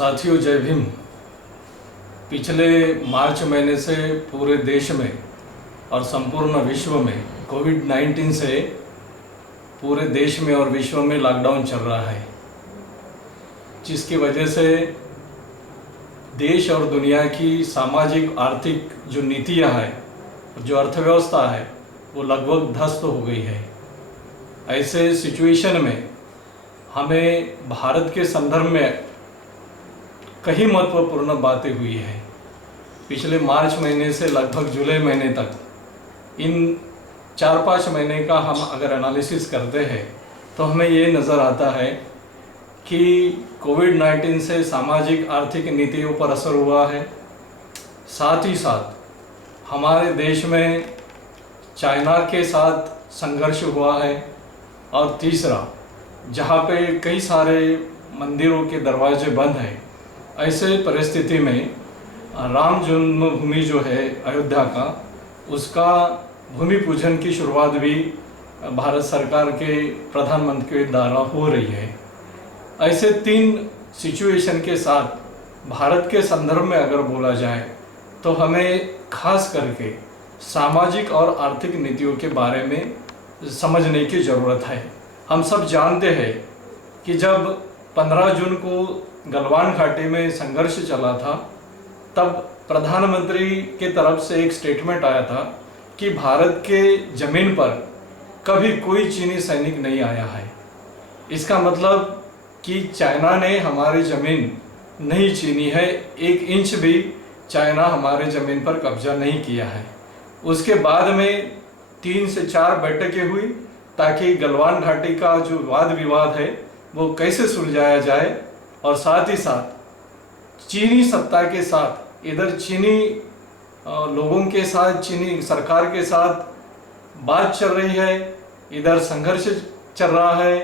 साथियों, जय भीम। पिछले मार्च महीने से पूरे देश में और संपूर्ण विश्व में कोविड-19 से पूरे देश में और विश्व में लॉकडाउन चल रहा है, जिसकी वजह से देश और दुनिया की सामाजिक आर्थिक जो नीतियां हैं, जो अर्थव्यवस्था है, वो लगभग ध्वस्त हो गई है। ऐसे सिचुएशन में हमें भारत के संदर्भ में कई महत्वपूर्ण बातें हुई है। पिछले मार्च महीने से लगभग जुलाई महीने तक इन 4-5 महीने का हम अगर एनालिसिस करते हैं तो हमें ये नज़र आता है कि कोविड-19 से सामाजिक आर्थिक नीतियों पर असर हुआ है। साथ ही साथ हमारे देश में चाइना के साथ संघर्ष हुआ है। और तीसरा, जहाँ पे कई सारे मंदिरों के दरवाजे बंद हैं, ऐसे परिस्थिति में राम जन्मभूमि जो है अयोध्या का, उसका भूमि पूजन की शुरुआत भी भारत सरकार के प्रधानमंत्री के द्वारा हो रही है। ऐसे 3 सिचुएशन के साथ भारत के संदर्भ में अगर बोला जाए तो हमें खास करके सामाजिक और आर्थिक नीतियों के बारे में समझने की ज़रूरत है। हम सब जानते हैं कि जब 15 जून को गलवान घाटी में संघर्ष चला था, तब प्रधानमंत्री के तरफ से एक स्टेटमेंट आया था कि भारत के ज़मीन पर कभी कोई चीनी सैनिक नहीं आया है। इसका मतलब कि चाइना ने हमारी ज़मीन नहीं छीनी है, 1 इंच भी चाइना हमारे ज़मीन पर कब्जा नहीं किया है। उसके बाद में 3 से 4 बैठकें हुई ताकि गलवान घाटी का जो वाद विवाद है वो कैसे सुलझाया जाए, और साथ ही साथ चीनी सत्ता के साथ, इधर चीनी लोगों के साथ, चीनी सरकार के साथ बात चल रही है, इधर संघर्ष चल रहा है,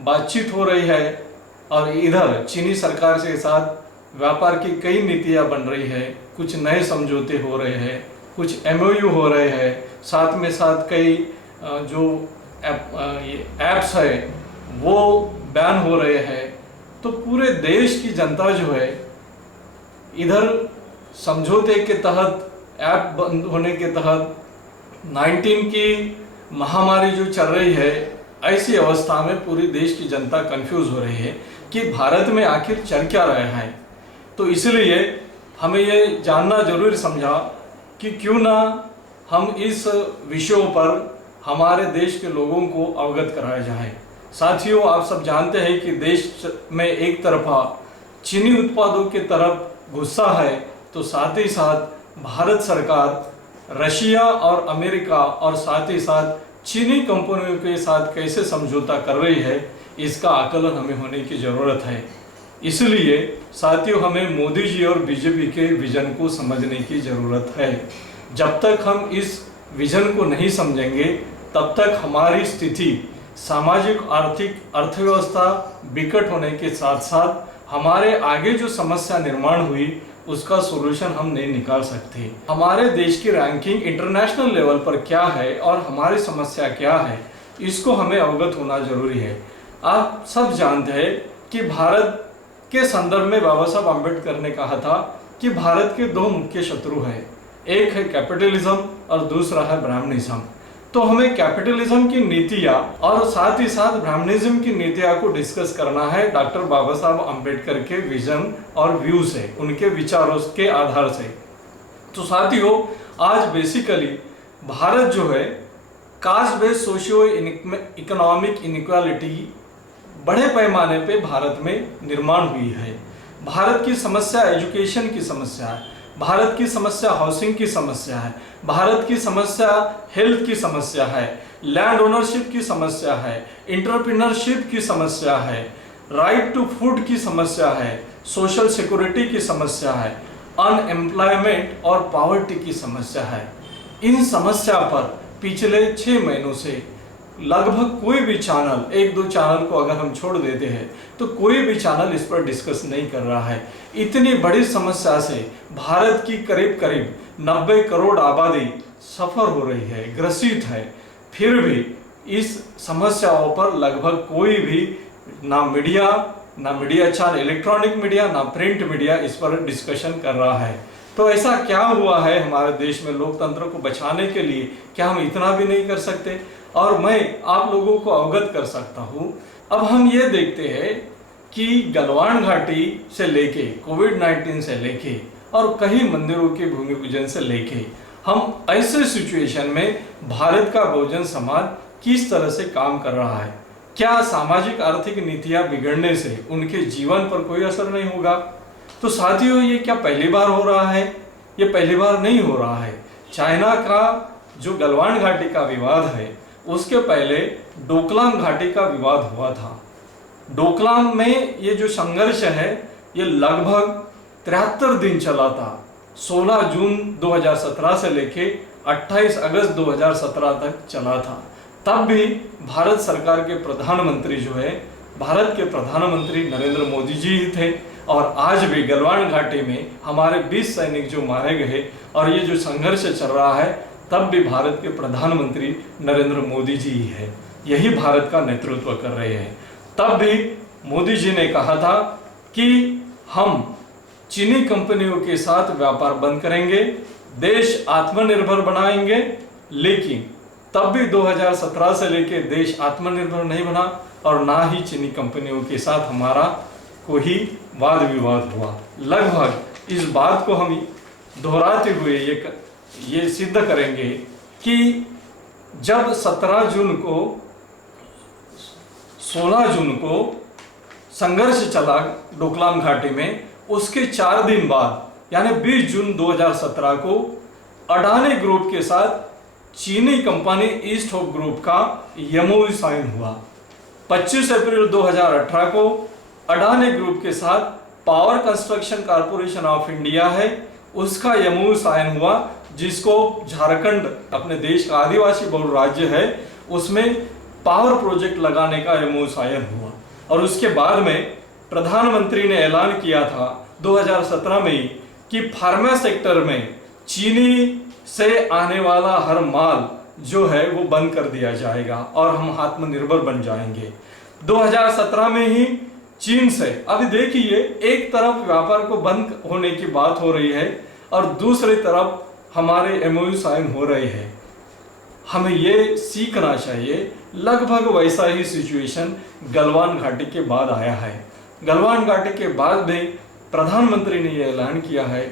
बातचीत हो रही है, और इधर चीनी सरकार के साथ व्यापार की कई नीतियां बन रही है। कुछ नए समझौते हो रहे हैं, कुछ MOU हो रहे हैं, साथ में साथ कई जो ऐप्स है वो बैन हो रहे हैं। तो पूरे देश की जनता जो है, इधर समझौते के तहत, ऐप बंद होने के तहत 19 की महामारी जो चल रही है, ऐसी अवस्था में पूरी देश की जनता कंफ्यूज हो रही है कि भारत में आखिर चल क्या रहा है। तो इसलिए हमें ये जानना जरूर समझा कि क्यों ना हम इस विषयों पर हमारे देश के लोगों को अवगत कराया जाए। साथियों, आप सब जानते हैं कि देश में एक तरफा चीनी उत्पादों की तरफ गुस्सा है, तो साथ ही साथ भारत सरकार रशिया और अमेरिका और साथ ही साथ चीनी कंपनियों के साथ कैसे समझौता कर रही है, इसका आकलन हमें होने की ज़रूरत है। इसलिए साथियों, हमें मोदी जी और बीजेपी के विजन को समझने की ज़रूरत है। जब तक हम इस विजन को नहीं समझेंगे, तब तक हमारी स्थिति सामाजिक आर्थिक अर्थव्यवस्था विकट होने के साथ साथ हमारे आगे जो समस्या निर्माण हुई उसका सॉल्यूशन हम नहीं निकाल सकते। हमारे देश की रैंकिंग इंटरनेशनल लेवल पर क्या है और हमारी समस्या क्या है, इसको हमें अवगत होना जरूरी है। आप सब जानते हैं कि भारत के संदर्भ में बाबा साहब अम्बेडकर ने कहा था कि भारत के 2 मुख्य शत्रु हैं, एक है कैपिटलिज्म और दूसरा है ब्राह्मणिज्म। तो हमें कैपिटलिज्म की नीतियाँ और साथ ही साथ ब्राह्मणिज्म की नीतियाँ को डिस्कस करना है डॉक्टर बाबा साहब अम्बेडकर के विजन और व्यू से, उनके विचारों के आधार से। तो साथियों, आज बेसिकली भारत जो है, caste based socio economic inequality बड़े पैमाने पे भारत में निर्माण हुई है। भारत की समस्या एजुकेशन की समस्या है, भारत की समस्या हाउसिंग की समस्या है, भारत की समस्या हेल्थ की समस्या है, लैंड ओनरशिप की समस्या है, एंटरप्रेन्योरशिप की समस्या है, राइट टू फूड की समस्या है, सोशल सिक्योरिटी की समस्या है, अनएम्प्लॉयमेंट और पॉवर्टी की समस्या है। इन समस्या पर पिछले 6 महीनों से लगभग कोई भी चैनल, 1-2 चैनल को अगर हम छोड़ देते हैं तो कोई भी चैनल इस पर डिस्कस नहीं कर रहा है। इतनी बड़ी समस्या से भारत की करीब करीब 90 करोड़ आबादी सफ़र हो रही है, ग्रसित है। फिर भी इस समस्याओं पर लगभग कोई भी ना मीडिया, ना मीडिया अच्छा, इलेक्ट्रॉनिक मीडिया ना प्रिंट मीडिया इस पर डिस्कशन कर रहा है। तो ऐसा क्या हुआ है हमारे देश में लोकतंत्र को बचाने के लिए? क्या हम इतना भी नहीं कर सकते? और मैं आप लोगों को अवगत कर सकता हूँ। अब हम ये देखते हैं कि गलवान घाटी से लेके कोविड-19 से लेके और कई मंदिरों के भूमि पूजन से लेके हम ऐसे सिचुएशन में भारत का बहुजन समाज किस तरह से काम कर रहा है। क्या सामाजिक आर्थिक नीतियां बिगड़ने से उनके जीवन पर कोई असर नहीं होगा? तो साथियों, ये क्या पहली बार हो रहा है? ये पहली बार नहीं हो रहा है। चाइना का जो गलवान घाटी का विवाद है, उसके पहले डोकलाम घाटी का विवाद हुआ था। डोकलाम में ये जो संघर्ष है ये लगभग 73 दिन चला था। 16 जून 2017 से लेके 28 अगस्त 2017 तक चला था। तब भी भारत सरकार के प्रधानमंत्री जो है, भारत के प्रधानमंत्री नरेंद्र मोदी जी ही थे। और आज भी गलवान घाटी में हमारे 20 सैनिक जो मारे गए और ये जो संघर्ष चल रहा है, तब भी भारत के प्रधानमंत्री नरेंद्र मोदी जी ही है। यही भारत का नेतृत्व कर रहे हैं। तब भी मोदी जी ने कहा था कि हम चीनी कंपनियों के साथ व्यापार बंद करेंगे, देश आत्मनिर्भर बनाएंगे। लेकिन तब भी 2017 से लेकर देश आत्मनिर्भर नहीं बना और ना ही चीनी कंपनियों के साथ हमारा कोई वाद विवाद हुआ। लगभग इस बात को हम दोहराते हुए ये सिद्ध करेंगे कि जब 16 जून को संघर्ष चला डोकलाम घाटी में, उसके 4 दिन बाद यानी 20 जून 2017 को अडानी ग्रुप के साथ चीनी कंपनी ईस्ट होप ग्रुप का एमओयू साइन हुआ। 25 अप्रैल 2018 को अडानी ग्रुप के साथ power construction corporation of India है, उसका एमओयू साइन हुआ, जिसको झारखंड अपने देश का आदिवासी बहुल राज्य है, उसमें पावर प्रोजेक्ट लगाने का एमओयू साइन हुआ। और उसके बाद में प्रधानमंत्री ने ऐलान किया था 2017 में कि फार्मा सेक्टर में चीनी से आने वाला हर माल जो है वो बंद कर दिया जाएगा और हम आत्मनिर्भर बन जाएंगे। 2017 में ही चीन से, अभी देखिए, एक तरफ व्यापार को बंद होने की बात हो रही है और दूसरी तरफ हमारे एमओयू साइन हो रहे हैं। हमें ये सीखना चाहिए। लगभग वैसा ही सिचुएशन गलवान घाटी के बाद आया है। गलवान घाटी के बाद भी प्रधानमंत्री ने यह ऐलान किया है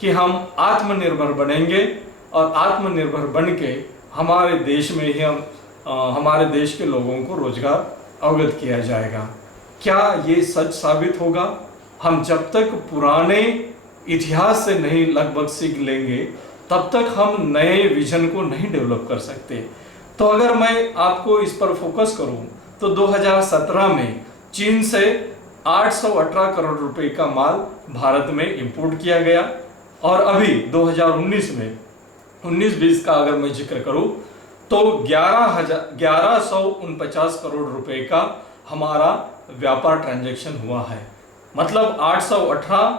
कि हम आत्मनिर्भर बनेंगे और आत्मनिर्भर बन के हमारे देश में ही हमारे देश के लोगों को रोजगार अवगत किया जाएगा। क्या ये सच साबित होगा? हम जब तक पुराने इतिहास से नहीं लगभग सीख लेंगे, तब तक हम नए विजन को नहीं डेवलप कर सकते। तो अगर मैं आपको इस पर फोकस करूं तो 2017 में चीन से 818 करोड़ रुपए का माल भारत में इंपोर्ट किया गया और अभी 2019 में 19-20 का अगर मैं जिक्र करूं तो 1149 करोड़ रुपए का हमारा व्यापार ट्रांजैक्शन हुआ है। मतलब 818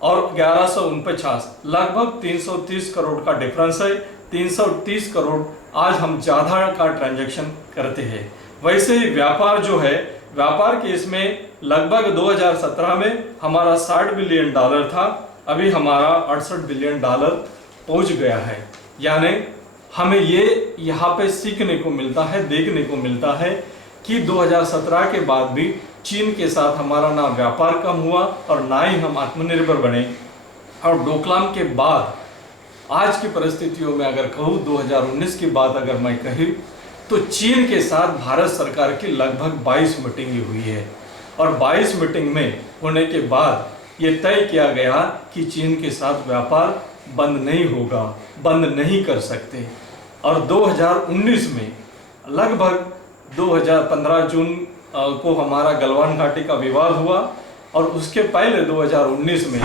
और 1149 लगभग 330 करोड़ का डिफरेंस है। 330 करोड़ आज हम ज़्यादा का ट्रांजैक्शन करते हैं। वैसे ही व्यापार जो है, व्यापार के इसमें लगभग 2017 में हमारा $60 बिलियन था, अभी हमारा $68 बिलियन पहुंच गया है। यानी हमें ये यहाँ पे सीखने को मिलता है, देखने को मिलता है कि 2017 के बाद भी चीन के साथ हमारा ना व्यापार कम हुआ और ना ही हम आत्मनिर्भर बने। और डोकलाम के बाद आज की परिस्थितियों में अगर कहूँ, 2019 की बात अगर मैं कहूँ, तो चीन के साथ भारत सरकार की लगभग 22 मीटिंग हुई है और 22 मीटिंग में होने के बाद ये तय किया गया कि चीन के साथ व्यापार बंद नहीं होगा, बंद नहीं कर सकते। और 2019 में लगभग 2015 जून को हमारा गलवान घाटी का विवाद हुआ और उसके पहले 2019 में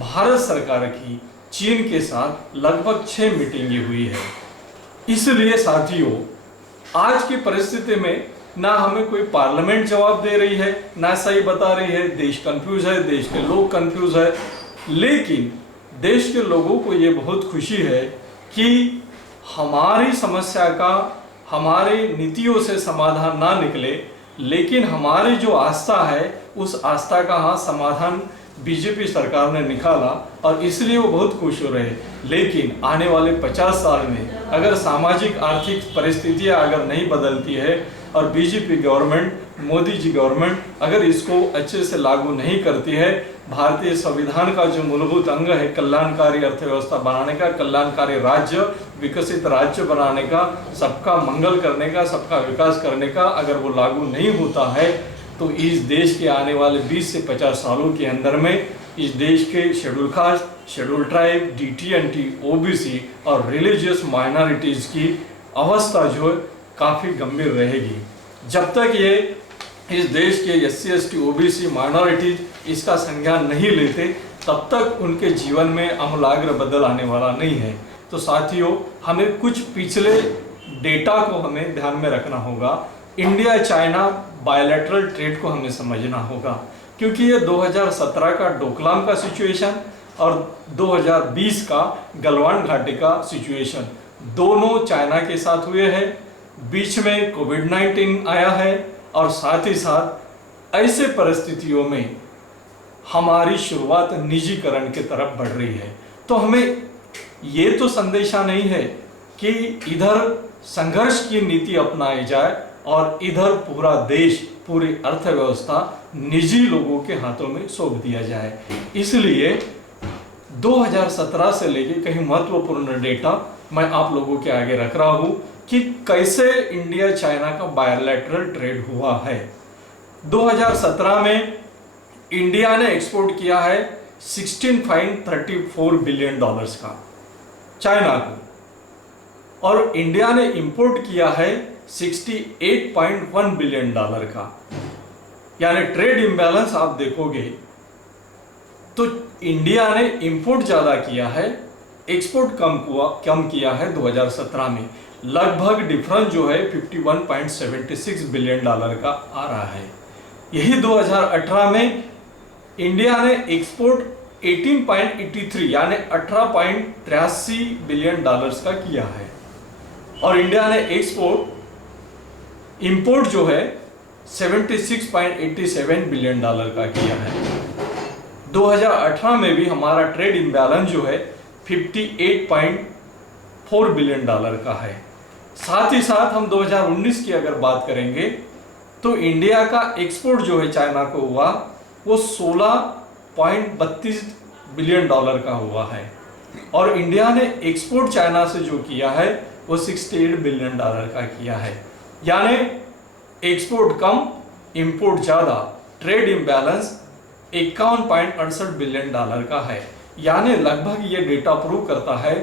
भारत सरकार की चीन के साथ लगभग 6 मीटिंगें हुई है। इसलिए साथियों, आज की परिस्थिति में ना हमें कोई पार्लियामेंट जवाब दे रही है, ना सही बता रही है, देश कंफ्यूज है, देश के लोग कंफ्यूज है। लेकिन देश के लोगों को ये बहुत खुशी है कि हमारी समस्या का हमारी नीतियों से समाधान ना निकले, लेकिन हमारी जो आस्था है उस आस्था का हाँ समाधान बीजेपी सरकार ने निकाला और इसलिए वो बहुत खुश हो रहे। लेकिन आने वाले 50 साल में अगर सामाजिक आर्थिक परिस्थितियां अगर नहीं बदलती है और BJP government, Modi ji government अगर इसको अच्छे से लागू नहीं करती है, भारतीय संविधान का जो मूलभूत अंग है कल्याणकारी अर्थव्यवस्था बनाने का, कल्याणकारी राज्य, विकसित राज्य बनाने का, सबका मंगल करने का, सबका विकास करने का, अगर वो लागू नहीं होता है तो इस देश के आने वाले 20 से 50 सालों के अंदर में इस देश के schedule caste, schedule tribe, DT&T, OBC और रिलीजियस माइनॉरिटीज की अवस्था जो है काफ़ी गंभीर रहेगी। जब तक ये इस देश के SC, ST, OBC माइनॉरिटीज इसका संज्ञान नहीं लेते तब तक उनके जीवन में आमूलाग्र बदल आने वाला नहीं है। तो साथियों, हमें कुछ पिछले डेटा को हमें ध्यान में रखना होगा। इंडिया चाइना बायलैटरल ट्रेड को हमें समझना होगा, क्योंकि ये 2017 का डोकलाम का सिचुएशन और 2020 का गलवान घाटी का सिचुएशन दोनों चाइना के साथ हुए हैं। बीच में कोविड-19 आया है और साथ ही साथ ऐसे परिस्थितियों में हमारी शुरुआत निजीकरण की तरफ बढ़ रही है। तो हमें ये तो संदेशा नहीं है कि इधर संघर्ष की नीति अपनाई जाए और इधर पूरा देश, पूरी अर्थव्यवस्था निजी लोगों के हाथों में सौंप दिया जाए। इसलिए 2017 से लेके कहीं महत्वपूर्ण डेटा मैं आप लोगों के आगे रख रहा हूं कि कैसे इंडिया चाइना का बायलैटरल ट्रेड हुआ है। 2017 में इंडिया ने एक्सपोर्ट किया है $16.34 बिलियन का चाइना को, और इंडिया ने इंपोर्ट किया है $68.1 बिलियन का। यानी ट्रेड इम्बैलेंस आप देखोगे तो इंडिया ने इंपोर्ट ज्यादा किया है, एक्सपोर्ट कम किया है 2017 में। लगभग डिफरेंस जो है $51.76 बिलियन का आ रहा है। यही 2018 में इंडिया ने एक्सपोर्ट 18.83 यानी 18.83 बिलियन डॉलर्स का किया है, और इंडिया ने एक्सपोर्ट इंपोर्ट जो है 76.87 बिलियन डॉलर का किया है। 2018 में भी हमारा ट्रेड इम्बैलेंस जो है 58.4 बिलियन डॉलर का है। साथ ही साथ हम 2019 की अगर बात करेंगे तो इंडिया का एक्सपोर्ट जो है चाइना को हुआ वो 16.32 बिलियन डॉलर का हुआ है, और इंडिया ने एक्सपोर्ट चाइना से जो किया है वो 68 बिलियन डॉलर का किया है। यानी एक्सपोर्ट कम, इंपोर्ट ज्यादा, ट्रेड इम्बैलेंस 51.68 बिलियन डॉलर का है। यानी लगभग ये डेटा प्रूव करता है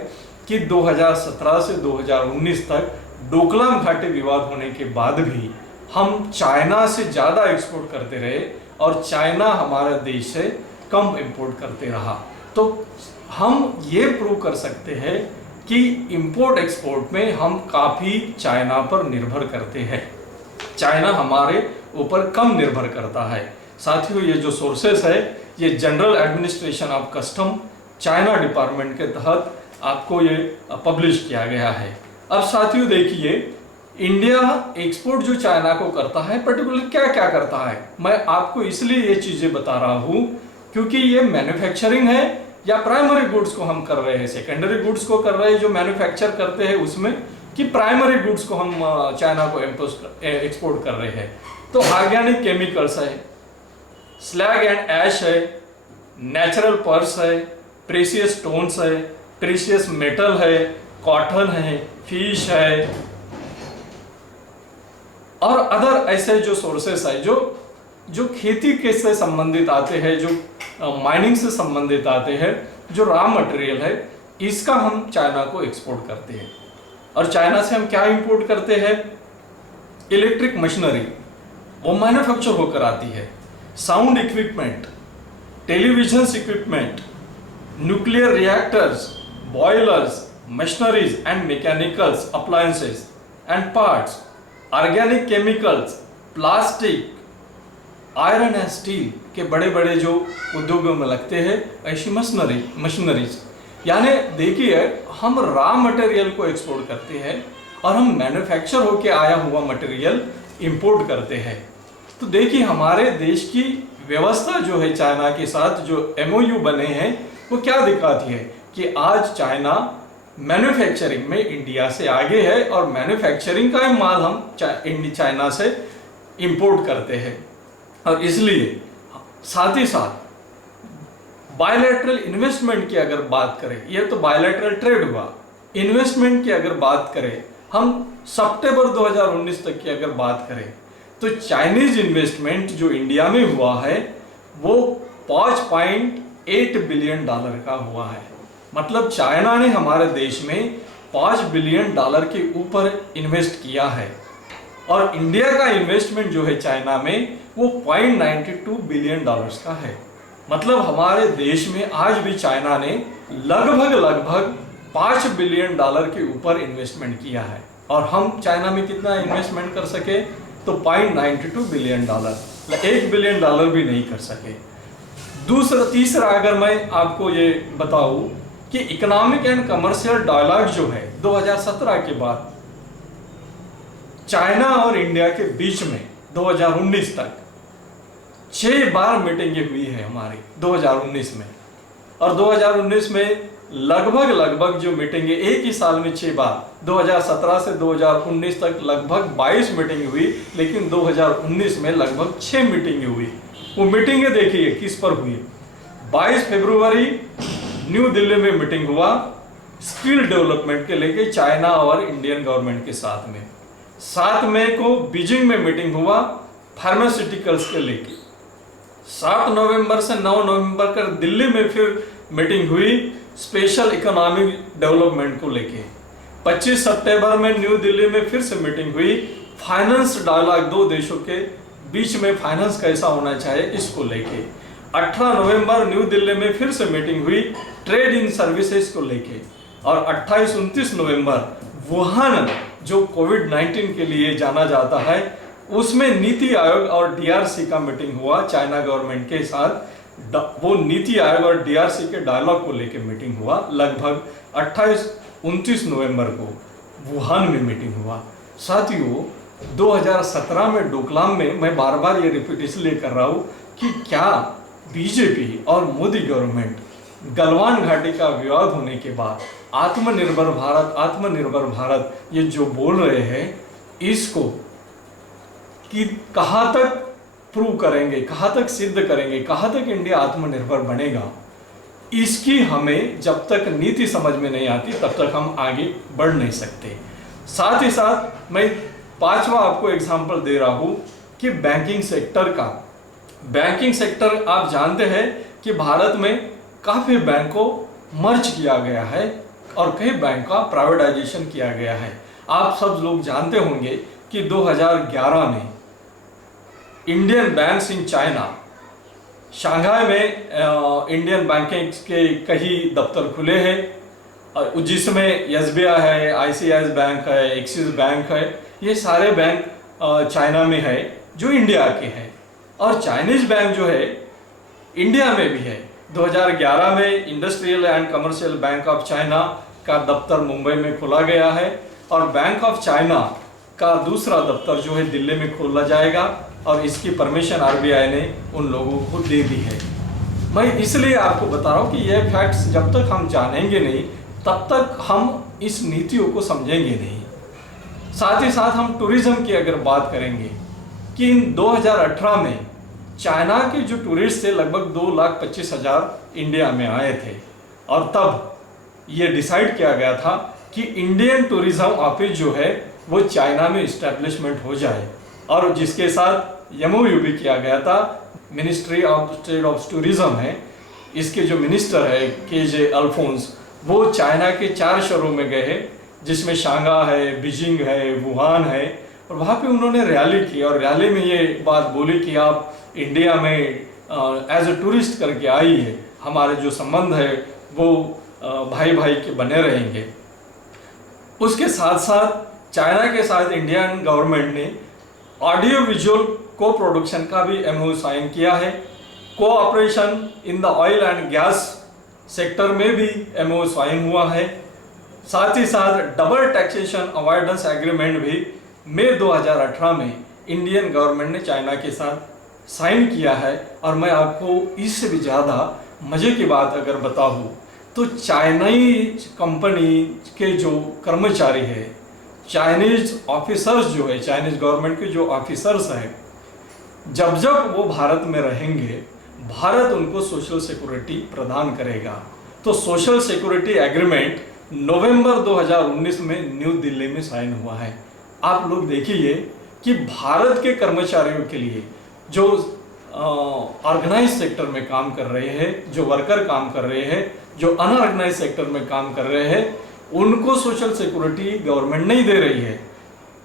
कि 2017 से 2019 तक डोकलाम घाटी विवाद होने के बाद भी हम चाइना से ज्यादा एक्सपोर्ट करते रहे और चाइना हमारे देश से कम इंपोर्ट करते रहा। तो हम ये प्रूव कर सकते हैं कि इंपोर्ट एक्सपोर्ट में हम काफ़ी चाइना पर निर्भर करते हैं, चाइना हमारे ऊपर कम निर्भर करता है। साथियों, ये जो सोर्सेस है ये general administration of custom China department के तहत आपको ये पब्लिश किया गया है। अब साथियों देखिए, इंडिया एक्सपोर्ट जो चाइना को करता है पर्टिकुलर क्या क्या करता है, मैं आपको इसलिए ये चीज़ें बता रहा हूँ क्योंकि ये मैन्युफैक्चरिंग है या प्राइमरी गुड्स को हम कर रहे हैं, सेकेंडरी गुड्स को कर रहे हैं जो मैन्युफैक्चर करते हैं उसमें, कि प्राइमरी गुड्स को हम चाइना को एक्सपोर्ट कर रहे हैं। तो ऑर्गेनिक केमिकल्स है, स्लैग एंड ऐश है, नेचुरल पर्स है, प्रेशियस स्टोन्स है, प्रेशियस मेटल है, कॉटन है, फिश है और अदर ऐसे जो सोर्सेस है जो खेती के से संबंधित आते हैं, जो माइनिंग से संबंधित आते हैं, जो रॉ मटेरियल है, इसका हम चाइना को एक्सपोर्ट करते हैं। और चाइना से हम क्या इंपोर्ट करते हैं? इलेक्ट्रिक मशीनरी, वो मैन्युफैक्चर होकर आती है, sound equipment, television equipment, nuclear reactors, boilers, machineries and mechanicals appliances and parts, organic chemicals, plastic, iron and steel के बड़े बड़े जो उद्योगों में लगते हैं ऐसी मशीनरीज। यानी देखिए, हम रॉ मटेरियल को एक्सपोर्ट करते हैं और हम मैन्युफैक्चर होके आया हुआ मटेरियल इंपोर्ट करते हैं। तो देखिए, हमारे देश की व्यवस्था जो है चाइना के साथ जो एमओयू बने हैं वो क्या दिखाती है कि आज चाइना मैन्युफैक्चरिंग में इंडिया से आगे है और मैन्युफैक्चरिंग का ही माल हम चाइना से इंपोर्ट करते हैं। और इसलिए साथ ही साथ बायलैटरल इन्वेस्टमेंट की अगर बात करें, ये तो बायलैटरल ट्रेड हुआ, इन्वेस्टमेंट की अगर बात करें हम सितंबर 2019 तक की अगर बात करें तो चाइनीज इन्वेस्टमेंट जो इंडिया में हुआ है वो 5.8 बिलियन डॉलर का हुआ है। मतलब चाइना ने हमारे देश में 5 बिलियन डॉलर के ऊपर इन्वेस्ट किया है और इंडिया का इन्वेस्टमेंट जो है चाइना में वो 0.92 बिलियन डॉलर्स का है। मतलब हमारे देश में आज भी चाइना ने लगभग 5 बिलियन डॉलर के ऊपर इन्वेस्टमेंट किया है और हम चाइना में कितना इन्वेस्टमेंट कर सके तो 0.92 बिलियन डॉलर, 1 बिलियन डॉलर भी नहीं कर सके। तीसरा अगर मैं आपको ये बताऊं कि इकोनॉमिक एंड कमर्शियल डायलॉग जो है 2017 के बाद चाइना और इंडिया के बीच में 2019 तक 6 बार मीटिंगें हुई है हमारी 2019 में, और 2019 में लगभग जो मीटिंगें एक ही साल में 6 बार, 2017 से 2019 तक लगभग 22 मीटिंग हुई, लेकिन 2019 में लगभग 6 मीटिंगें हुई। वो मीटिंगें देखिए किस पर हुई। 22 फरवरी न्यू दिल्ली में मीटिंग हुआ स्किल डेवलपमेंट के लेके चाइना और इंडियन गवर्नमेंट के साथ में। 7 मई को बीजिंग में मीटिंग हुआ फार्मास्यूटिकल्स के लेके। 7 नवंबर से 9 नवंबर कर दिल्ली में फिर मीटिंग हुई स्पेशल इकोनॉमिक डेवलपमेंट को लेके। 25 सितंबर में न्यू दिल्ली में फिर से मीटिंग हुई फाइनेंस डायलॉग, 2 देशों के बीच में फाइनेंस कैसा होना चाहिए इसको लेके। 18 नवंबर न्यू दिल्ली में फिर से मीटिंग हुई ट्रेड इन सर्विसेज को लेके। और 28-29 नवंबर वुहान जो कोविड-19 के लिए जाना जाता है उसमें नीति आयोग और डीआरसी का मीटिंग हुआ चाइना गवर्नमेंट के साथ। वो नीति आयोग और डीआरसी के डायलॉग को लेके मीटिंग हुआ। लगभग 28-29 नवंबर को वुहान में मीटिंग हुआ। साथियों 2017 में डोकलाम में, मैं बार बार ये रिपीट इसलिए कर रहा हूँ कि क्या बीजेपी और मोदी गवर्नमेंट गलवान घाटी का विवाद होने के बाद आत्मनिर्भर भारत ये जो बोल रहे हैं इसको कि कहाँ तक प्रूव करेंगे, कहाँ तक सिद्ध करेंगे, कहाँ तक इंडिया आत्मनिर्भर बनेगा, इसकी हमें जब तक नीति समझ में नहीं आती तब तक हम आगे बढ़ नहीं सकते। साथ ही साथ मैं 5वां आपको एग्जांपल दे रहा हूँ कि बैंकिंग सेक्टर आप जानते हैं कि भारत में काफ़ी बैंक को मर्ज किया गया है और कई बैंक का प्राइवेटाइजेशन किया गया है। आप सब लोग जानते होंगे कि 2011 में Indian banks in China, Shanghai में इंडियन बैंकिंग के कई दफ्तर खुले हैं जिसमें एसबीआई है, आईसीआईसीआई बैंक है, एक्सिस बैंक है। ये सारे बैंक चाइना में है जो इंडिया के हैं और चाइनीज बैंक जो है इंडिया में भी है। 2011 में industrial and commercial bank of China का दफ्तर मुंबई में खोला गया है और बैंक ऑफ चाइना का दूसरा दफ्तर जो है दिल्ली में खोला जाएगा और इसकी परमिशन आरबीआई ने उन लोगों को दे दी है। मैं इसलिए आपको बता रहा हूँ कि ये फैक्ट्स जब तक हम जानेंगे नहीं तब तक हम इस नीतियों को समझेंगे नहीं। साथ ही साथ हम टूरिज्म की अगर बात करेंगे कि इन 2018 में चाइना के जो टूरिस्ट थे लगभग 2,25,000 इंडिया में आए थे और तब ये डिसाइड किया गया था कि इंडियन टूरिज्म ऑफिस जो है वो चाइना में इस्टेब्लिशमेंट हो जाए और जिसके साथ एमओयू भी किया गया था। Ministry of state of tourism है, इसके जो मिनिस्टर है केजे अल्फोंस वो चाइना के 4 शहरों में गए हैं जिसमें शंघाई है, बीजिंग है, वुहान है और वहाँ पे उन्होंने रैली की और रैली में ये बात बोली कि आप इंडिया में एज ए टूरिस्ट करके आई है, हमारे जो संबंध है वो भाई भाई के बने रहेंगे। उसके साथ साथ चाइना के साथ इंडियन गवर्नमेंट ने ऑडियो विजुअल को प्रोडक्शन का भी एमओयू साइन किया है। Cooperation in the oil and gas sector में भी एमओयू साइन हुआ है। साथ ही साथ डबल टैक्सेशन अवॉइडेंस एग्रीमेंट भी मई 2018 में इंडियन गवर्नमेंट ने चाइना के साथ साइन किया है। और मैं आपको इससे भी ज़्यादा मज़े की बात अगर बताऊँ तो चाइनीज कंपनी के जो कर्मचारी है, चाइनीज ऑफिसर्स जो है, चाइनीज गवर्नमेंट के जो ऑफिसर्स हैं, जब जब वो भारत में रहेंगे भारत उनको सोशल सिक्योरिटी प्रदान करेगा। तो सोशल सिक्योरिटी एग्रीमेंट नवंबर 2019 में न्यू दिल्ली में साइन हुआ है। आप लोग देखिए कि भारत के कर्मचारियों के लिए जो ऑर्गेनाइज सेक्टर में काम कर रहे हैं, जो वर्कर काम कर रहे हैं, जो अनऑर्गेनाइज सेक्टर में काम कर रहे हैं, उनको सोशल सिक्योरिटी गवर्नमेंट नहीं दे रही है।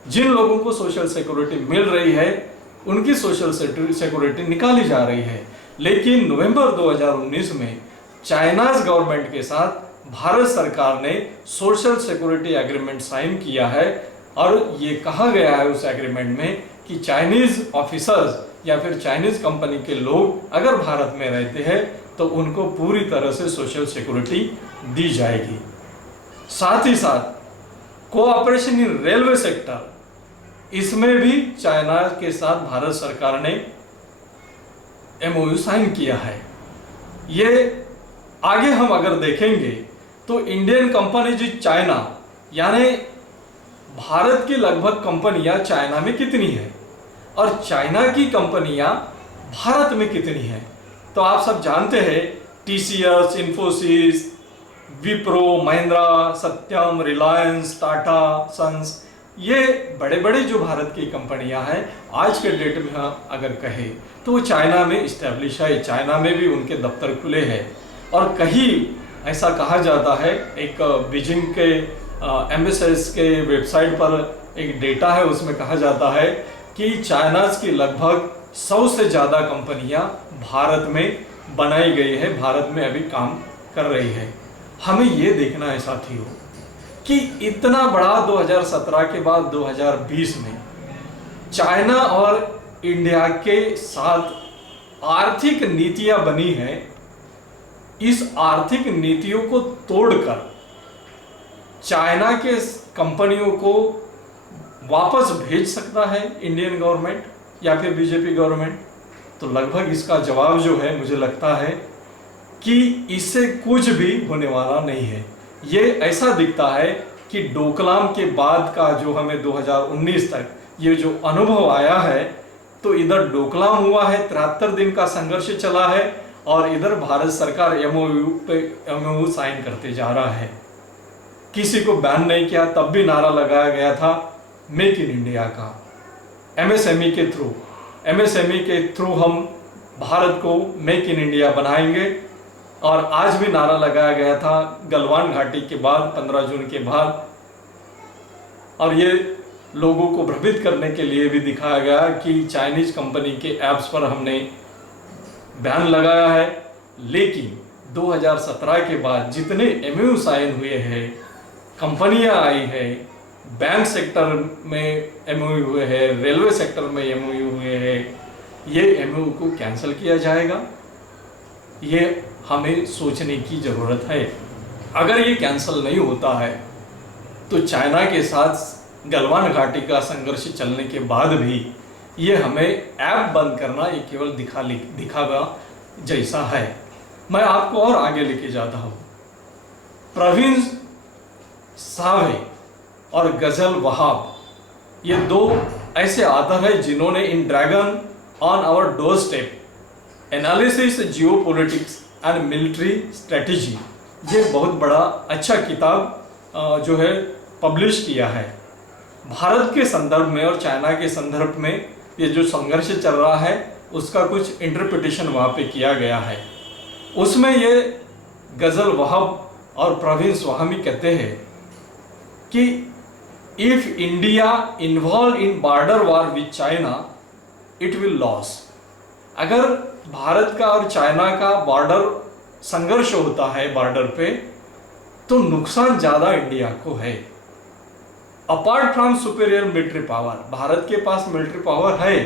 जिन लोगों को सोशल सिक्योरिटी मिल रही है उनकी सोशल सिक्योरिटी निकाली जा रही है। लेकिन नवंबर 2019 में चाइनाज गवर्नमेंट के साथ भारत सरकार ने सोशल सिक्योरिटी एग्रीमेंट साइन किया है और ये कहा गया है उस एग्रीमेंट में कि चाइनीज ऑफिसर्स या फिर चाइनीज कंपनी के लोग अगर भारत में रहते हैं तो उनको पूरी तरह से सोशल सिक्योरिटी दी जाएगी। साथ ही साथ कोऑपरेशन इन रेलवे सेक्टर, इसमें भी चाइना के साथ भारत सरकार ने एमओयू साइन किया है। ये आगे हम अगर देखेंगे तो इंडियन कंपनी जो चाइना, यानी भारत की लगभग कंपनियां चाइना में कितनी है और चाइना की कंपनियां भारत में कितनी हैं, तो आप सब जानते हैं टीसीएस, इन्फोसिस, विप्रो, महिंद्रा, सत्यम, रिलायंस, टाटा सन्स, ये बड़े बड़े जो भारत की कंपनियां हैं आज के डेट में अगर कहें तो वो चाइना में इस्टेब्लिश है। चाइना में भी उनके दफ्तर खुले हैं और कहीं ऐसा कहा जाता है, एक बीजिंग के एम्बेसडर्स के वेबसाइट पर एक डेटा है, उसमें कहा जाता है कि चाइना की लगभग 100 से ज़्यादा कंपनियां भारत में बनाई गई है, भारत में अभी काम कर रही है। हमें ये देखना है साथियों कि इतना बड़ा 2017 के बाद 2020 में चाइना और इंडिया के साथ आर्थिक नीतियां बनी हैं। इस आर्थिक नीतियों को तोड़कर चाइना के कंपनियों को वापस भेज सकता है इंडियन गवर्नमेंट या फिर बीजेपी गवर्नमेंट, तो लगभग इसका जवाब जो है मुझे लगता है कि इससे कुछ भी होने वाला नहीं है। ये ऐसा दिखता है कि डोकलाम के बाद का जो हमें 2019 तक ये जो अनुभव आया है, तो इधर डोकलाम हुआ है, 73 दिन का संघर्ष चला है और इधर भारत सरकार एमओयू साइन करते जा रहा है। किसी को बैन नहीं किया, तब भी नारा लगाया गया था मेक इन इंडिया का, एमएसएमई के थ्रू हम भारत को मेक इन इंडिया बनाएंगे। और आज भी नारा लगाया गया था गलवान घाटी के बाद, 15 जून के बाद, और ये लोगों को भ्रमित करने के लिए भी दिखाया गया कि चाइनीज कंपनी के ऐप्स पर हमने बैन लगाया है। लेकिन 2017 के बाद जितने एमओयू साइन हुए हैं, कंपनियां आई है, बैंक सेक्टर में एमओयू हुए हैं, रेलवे सेक्टर में एमओयू हुए हैं, ये एमओयू को कैंसिल किया जाएगा। ये हमें सोचने की ज़रूरत है। अगर ये कैंसिल नहीं होता है तो चाइना के साथ गलवान घाटी का संघर्ष चलने के बाद भी ये हमें ऐप बंद करना ये केवल दिखावा जैसा है। मैं आपको और आगे लेके जाता हूँ। प्रवीण सावे और गजल वहाब, ये दो ऐसे आथर हैं जिन्होंने इन dragon on our doorstep analysis geopolitics and military strategy, ये बहुत बड़ा अच्छा किताब जो है पब्लिश किया है। भारत के संदर्भ में और चाइना के संदर्भ में ये जो संघर्ष चल रहा है उसका कुछ इंटरप्रिटेशन वहाँ पे किया गया है। उसमें ये गजल वहाब और प्रवीण स्वामी कहते हैं कि if India involve in border war with China it will loss. अगर भारत का और चाइना का बॉर्डर संघर्ष होता है बॉर्डर पे, तो नुकसान ज्यादा इंडिया को है। Apart from superior military power, Bharat के पास मिलिट्री पावर है,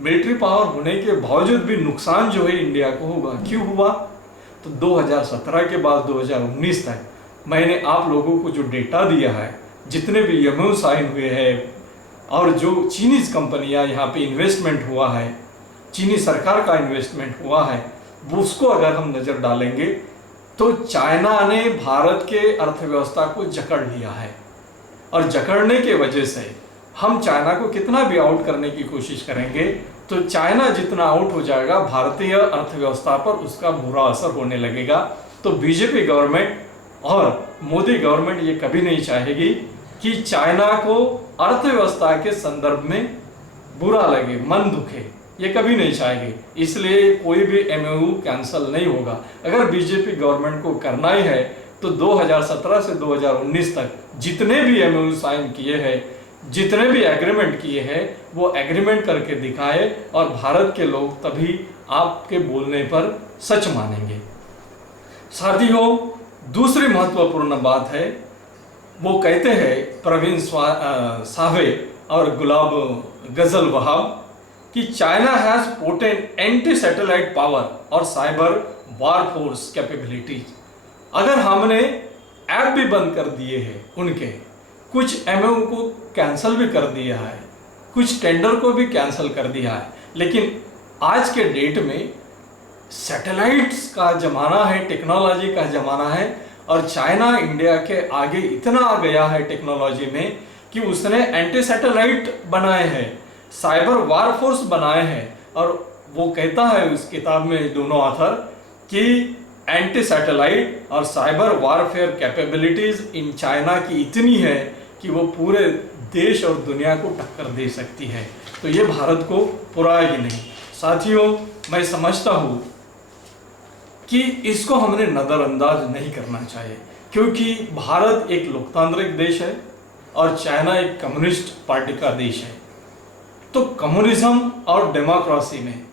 मिलिट्री पावर होने के बावजूद भी नुकसान जो है इंडिया को होगा। क्यों हुआ? तो 2017 के बाद 2019 तक मैंने आप लोगों को जो डेटा दिया है, जितने भी एमओयू साइन हुए हैं और जो चीनीज कंपनियां यहाँ पे इन्वेस्टमेंट हुआ है, चीनी सरकार का इन्वेस्टमेंट हुआ है, वो उसको अगर हम नज़र डालेंगे तो चाइना ने भारत के अर्थव्यवस्था को जकड़ लिया है। और जकड़ने के वजह से हम चाइना को कितना भी आउट करने की कोशिश करेंगे तो चाइना जितना आउट हो जाएगा, भारतीय अर्थव्यवस्था पर उसका बुरा असर होने लगेगा। तो बीजेपी गवर्नमेंट और मोदी गवर्नमेंट ये कभी नहीं चाहेगी कि चाइना को अर्थव्यवस्था के संदर्भ में बुरा लगे, मन दुखे, ये कभी नहीं चाहेगी। इसलिए कोई भी एमओयू कैंसिल नहीं होगा। अगर बीजेपी गवर्नमेंट को करना ही है तो 2017 से 2019 तक जितने भी एमओयू साइन किए हैं, जितने भी एग्रीमेंट किए हैं, वो एग्रीमेंट करके दिखाए और भारत के लोग तभी आपके बोलने पर सच मानेंगे। साथियों, दूसरी महत्वपूर्ण बात है, वो कहते हैं प्रवीण सावे और गुलाब गजल वहाब कि China has potent anti satellite power और साइबर वारफोर्स कैपेबिलिटीज। अगर हमने ऐप भी बंद कर दिए हैं, उनके कुछ एमओयू को कैंसिल भी कर दिया है, कुछ टेंडर को भी कैंसिल कर दिया है, लेकिन आज के डेट में सैटेलाइट्स का ज़माना है, टेक्नोलॉजी का ज़माना है और चाइना इंडिया के आगे इतना आ गया है टेक्नोलॉजी में कि उसने एंटी सैटेलाइट बनाए हैं, साइबर वारफोर्स बनाए हैं। और वो कहता है उस किताब में दोनों ऑथर कि एंटी सैटेलाइट और cyber warfare capabilities in China की इतनी है कि वो पूरे देश और दुनिया को टक्कर दे सकती है। तो ये भारत को पुराएगी नहीं। साथियों, मैं समझता हूँ कि इसको हमने नज़रअंदाज नहीं करना चाहिए, क्योंकि भारत एक लोकतांत्रिक देश है और चाइना एक कम्युनिस्ट पार्टी का देश है। तो कम्युनिज्म और डेमोक्रेसी में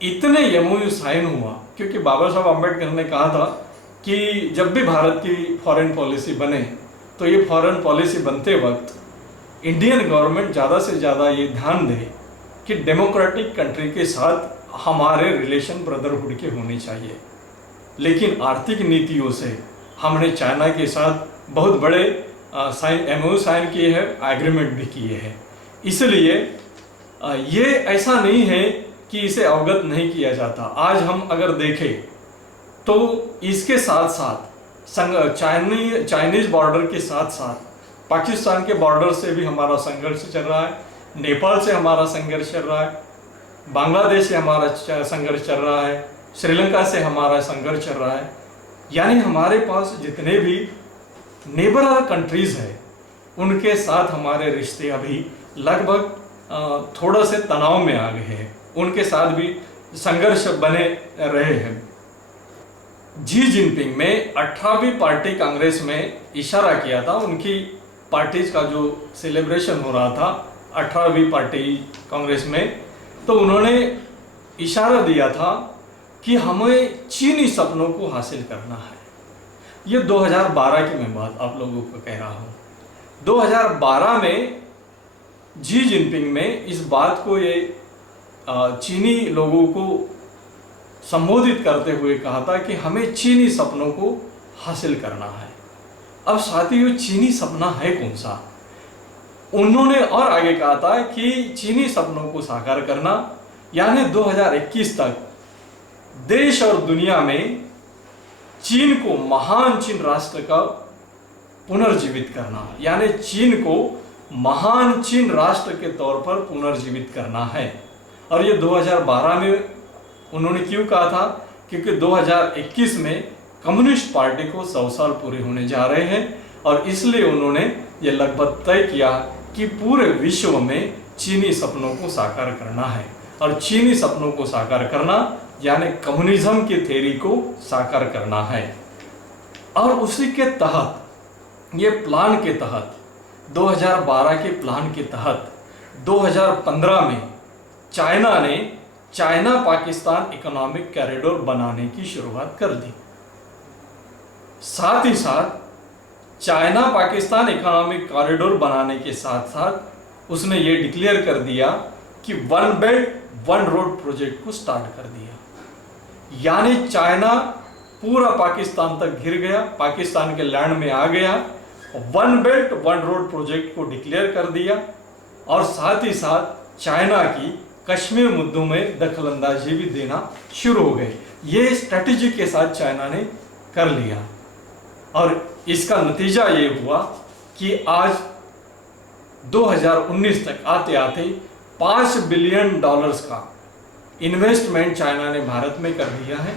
इतने एमओयू साइन हुआ क्योंकि बाबा साहब अम्बेडकर ने कहा था कि जब भी भारत की फॉरेन पॉलिसी बने तो ये फॉरेन पॉलिसी बनते वक्त इंडियन गवर्नमेंट ज़्यादा से ज़्यादा ये ध्यान दे कि डेमोक्रेटिक कंट्री के साथ हमारे रिलेशन ब्रदरहुड के होने चाहिए। लेकिन आर्थिक नीतियों से हमने चाइना के साथ बहुत बड़े एमओयू साइन किए हैं, एग्रीमेंट भी किए हैं। इसलिए ये ऐसा नहीं है कि इसे अवगत नहीं किया जाता। आज हम अगर देखें तो इसके साथ साथ चाइनीज बॉर्डर के साथ साथ पाकिस्तान के बॉर्डर से भी हमारा संघर्ष चल रहा है, नेपाल से हमारा संघर्ष चल रहा है, बांग्लादेश से हमारा संघर्ष चल रहा है, श्रीलंका से हमारा संघर्ष चल रहा है। यानी हमारे पास जितने भी नेबरर कंट्रीज हैं उनके साथ हमारे रिश्ते अभी लगभग थोड़ा से तनाव में आ गए हैं, उनके साथ भी संघर्ष बने रहे हैं। जी जिनपिंग ने 18वीं पार्टी कांग्रेस में इशारा किया था, उनकी पार्टीज का जो सेलिब्रेशन हो रहा था 18वीं पार्टी कांग्रेस में, तो उन्होंने इशारा दिया था कि हमें चीनी सपनों को हासिल करना है। ये 2012 की मैं बात आप लोगों को कह रहा हूँ। 2012 में जी जिनपिंग ने इस बात को ये चीनी लोगों को संबोधित करते हुए कहा था कि हमें चीनी सपनों को हासिल करना है। अब साथियों, चीनी सपना है कौन सा? उन्होंने और आगे कहा था कि चीनी सपनों को साकार करना यानी 2021 तक देश और दुनिया में चीन को महान चीन राष्ट्र का पुनर्जीवित करना, यानी चीन को महान चीन राष्ट्र के तौर पर पुनर्जीवित करना है। और ये 2012 में उन्होंने क्यों कहा था? क्योंकि 2021 में कम्युनिस्ट पार्टी को 100 साल पूरे होने जा रहे हैं और इसलिए उन्होंने ये लगभग तय किया कि पूरे विश्व में चीनी सपनों को साकार करना है। और चीनी सपनों को साकार करना यानी कम्युनिज्म की थ्योरी को साकार करना है। और उसी के तहत, ये प्लान के तहत, 2012 के प्लान के तहत 2015 में चाइना ने चाइना पाकिस्तान इकोनॉमिक कॉरिडोर बनाने की शुरुआत कर दी। साथ ही साथ चाइना पाकिस्तान इकोनॉमिक कॉरिडोर बनाने के साथ साथ उसने ये डिक्लेयर कर दिया कि one belt one road project को स्टार्ट कर दिया। यानी चाइना पूरा पाकिस्तान तक घिर गया, पाकिस्तान के लैंड में आ गया, one belt one road project को डिक्लेयर कर दिया और साथ ही साथ चाइना की कश्मीर मुद्दों में दखलंदाजी भी देना शुरू हो गए। ये स्ट्रेटेजी के साथ चाइना ने कर लिया और इसका नतीजा ये हुआ कि आज 2019 तक आते आते $5 बिलियन का इन्वेस्टमेंट चाइना ने भारत में कर दिया है।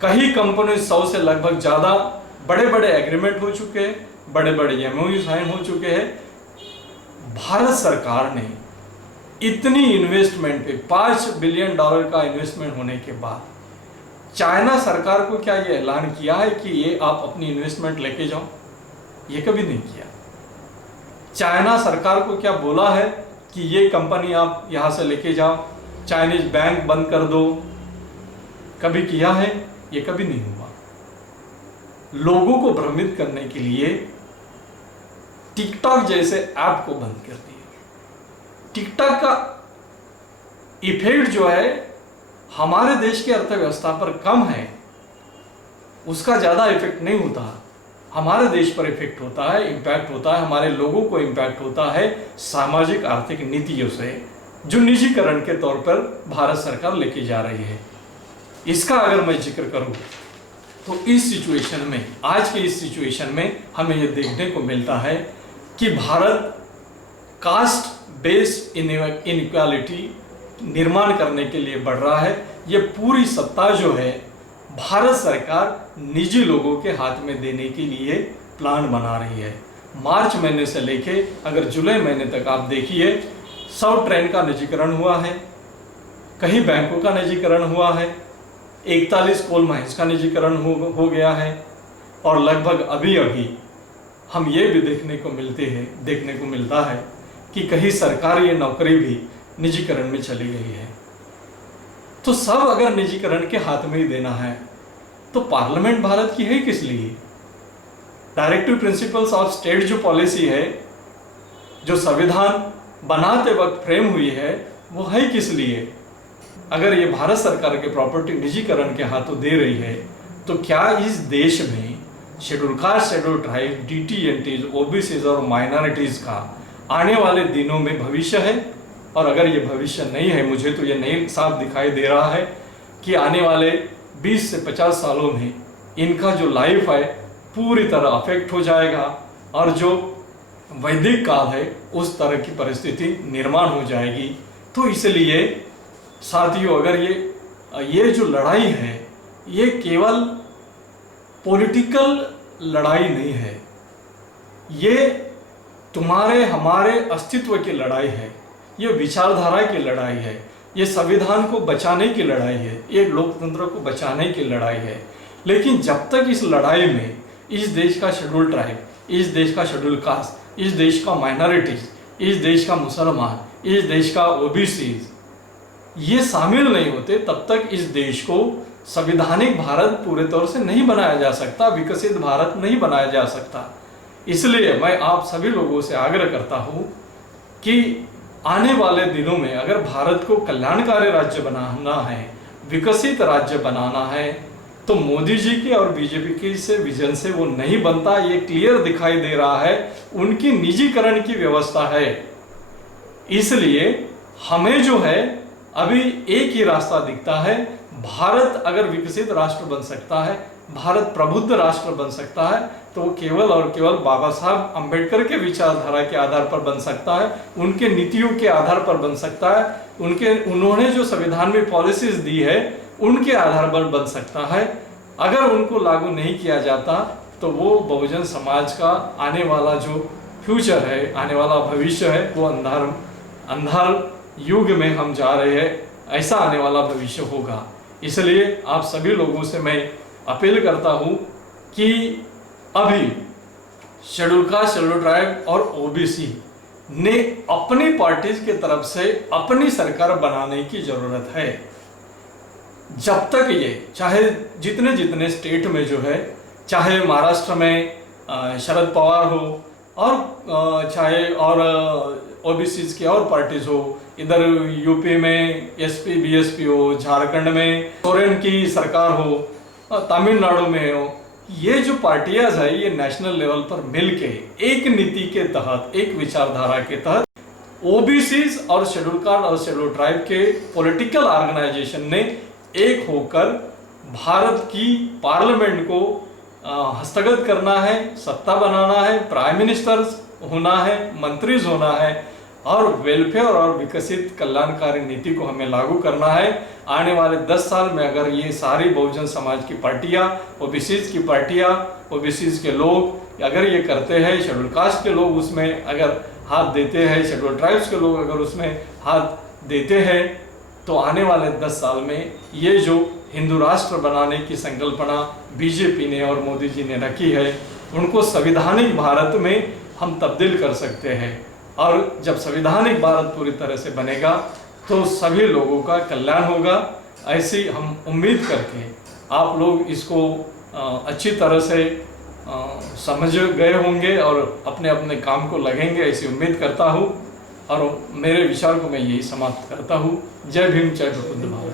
कई कंपनी 100 से लगभग ज़्यादा बड़े बड़े एग्रीमेंट हो चुके हैं, बड़े बड़े MOU साइन हो चुके हैं। भारत सरकार ने इतनी इन्वेस्टमेंट पे $5 बिलियन का इन्वेस्टमेंट होने के बाद चाइना सरकार को क्या ये ऐलान किया है कि ये आप अपनी इन्वेस्टमेंट लेके जाओ? ये कभी नहीं किया। चाइना सरकार को क्या बोला है कि ये कंपनी आप यहां से लेके जाओ, चाइनीज बैंक बंद कर दो? कभी किया है? ये कभी नहीं हुआ। लोगों को भ्रमित करने के लिए टिकटॉक जैसे ऐप को बंद कर दिया। टिकटॉक का इफेक्ट जो है हमारे देश की अर्थव्यवस्था पर कम है, उसका ज्यादा इफेक्ट नहीं होता। हमारे देश पर इफेक्ट होता है, इम्पैक्ट होता है, हमारे लोगों को इम्पैक्ट होता है सामाजिक आर्थिक नीतियों से, जो निजीकरण के तौर पर भारत सरकार लेके जा रही है। इसका अगर मैं जिक्र करूं तो इस सिचुएशन में, आज के इस सिचुएशन में हमें यह देखने को मिलता है कि भारत कास्ट बेस्ड इनइक्वालिटी निर्माण करने के लिए बढ़ रहा है। ये पूरी सत्ता जो है भारत सरकार निजी लोगों के हाथ में देने के लिए प्लान बना रही है। मार्च महीने से लेके अगर जुलाई महीने तक आप देखिए, 100 ट्रेन का निजीकरण हुआ है, कई बैंकों का निजीकरण हुआ है, 41 कोल माइंस का निजीकरण हो गया है और लगभग अभी अभी हम ये भी देखने को मिलता है कि कहीं सरकारी नौकरी भी निजीकरण में चली गई है। तो सब अगर निजीकरण के हाथ में ही देना है तो पार्लियामेंट भारत की है किस लिए? डायरेक्टिव प्रिंसिपल्स ऑफ स्टेट जो पॉलिसी है, जो संविधान बनाते वक्त फ्रेम हुई है, वो है किस लिए? अगर ये भारत सरकार के प्रॉपर्टी निजीकरण के हाथों दे रही है तो क्या इस देश में schedule caste, schedule tribe, DT&Ts, OBCs और माइनॉरिटीज का आने वाले दिनों में भविष्य है? और अगर ये भविष्य नहीं है, मुझे तो ये नहीं साफ दिखाई दे रहा है कि आने वाले 20 से 50 सालों में इनका जो लाइफ है पूरी तरह अफेक्ट हो जाएगा और जो वैदिक काल है उस तरह की परिस्थिति निर्माण हो जाएगी। तो इसलिए साथियों, अगर ये जो लड़ाई है ये केवल पॉलिटिकल लड़ाई नहीं है, ये तुम्हारे हमारे अस्तित्व की लड़ाई है, ये विचारधारा की लड़ाई है, ये संविधान को बचाने की लड़ाई है, ये लोकतंत्र को बचाने की लड़ाई है। लेकिन जब तक इस लड़ाई में इस देश का शेड्यूल ट्राइब, इस देश का शेड्यूल कास्ट, इस देश का माइनॉरिटीज, इस देश का मुसलमान, इस देश का OBCs ये शामिल नहीं होते, तब तक इस देश को संविधानिक भारत पूरे तौर से नहीं बनाया जा सकता, विकसित भारत नहीं बनाया जा सकता। इसलिए मैं आप सभी लोगों से आग्रह करता हूँ कि आने वाले दिनों में अगर भारत को कल्याणकारी राज्य बनाना है, विकसित राज्य बनाना है, तो मोदी जी के और बीजेपी के से विजन से वो नहीं बनता। ये क्लियर दिखाई दे रहा है, उनकी निजीकरण की व्यवस्था है। इसलिए हमें जो है अभी एक ही रास्ता दिखता है। भारत अगर विकसित राष्ट्र बन सकता है, भारत प्रबुद्ध राष्ट्र बन सकता है, तो केवल और केवल बाबा साहब अंबेडकर के विचारधारा के आधार पर बन सकता है, उनके नीतियों के आधार पर बन सकता है, उन्होंने जो संविधान में पॉलिसीज दी है उनके आधार पर बन सकता है। अगर उनको लागू नहीं किया जाता तो वो बहुजन समाज का आने वाला जो फ्यूचर है, आने वाला भविष्य है, वो अंधार युग में हम जा रहे हैं, ऐसा आने वाला भविष्य होगा। इसलिए आप सभी लोगों से मैं अपील करता हूँ कि अभी शेड्यूल कास्ट, शेड्यूल ट्राइब और OBC ने अपनी पार्टीज की तरफ से अपनी सरकार बनाने की जरूरत है। जब तक ये चाहे जितने स्टेट में जो है, चाहे महाराष्ट्र में शरद पवार हो और चाहे और OBCs की और पार्टीज हो, इधर यूपी में SP BSP हो, झारखंड में सोरेन की सरकार हो, तमिलनाडु में हो, ये जो पार्टियां है ये नेशनल लेवल पर मिलके एक नीति के तहत, एक विचारधारा के तहत ओबीसीज और शेड्यूल कास्ट और शेड्यूल ट्राइब के पॉलिटिकल ऑर्गेनाइजेशन ने एक होकर भारत की पार्लियामेंट को हस्तगत करना है, सत्ता बनाना है, प्राइम मिनिस्टर होना है, मंत्रीज होना है और वेलफेयर और विकसित कल्याणकारी नीति को हमें लागू करना है। आने वाले 10 साल में अगर ये सारी बहुजन समाज की पार्टियां, ओबीसीज की पार्टियां, ओबीसीज के लोग अगर ये करते हैं, शेड्यूल कास्ट के लोग उसमें अगर हाथ देते हैं, शेड्यूल ट्राइब्स के लोग अगर उसमें हाथ देते हैं, तो आने वाले 10 साल में ये जो हिंदू राष्ट्र बनाने की संकल्पना बीजेपी ने और मोदी जी ने रखी है, उनको संवैधानिक भारत में हम तब्दील कर सकते हैं। और जब संवैधानिक भारत पूरी तरह से बनेगा तो सभी लोगों का कल्याण होगा। ऐसी हम उम्मीद करके आप लोग इसको अच्छी तरह से समझ गए होंगे और अपने अपने काम को लगेंगे, ऐसी उम्मीद करता हूँ। और मेरे विचार को मैं यही समाप्त करता हूँ। जय भीम, जय बुद्ध भारत।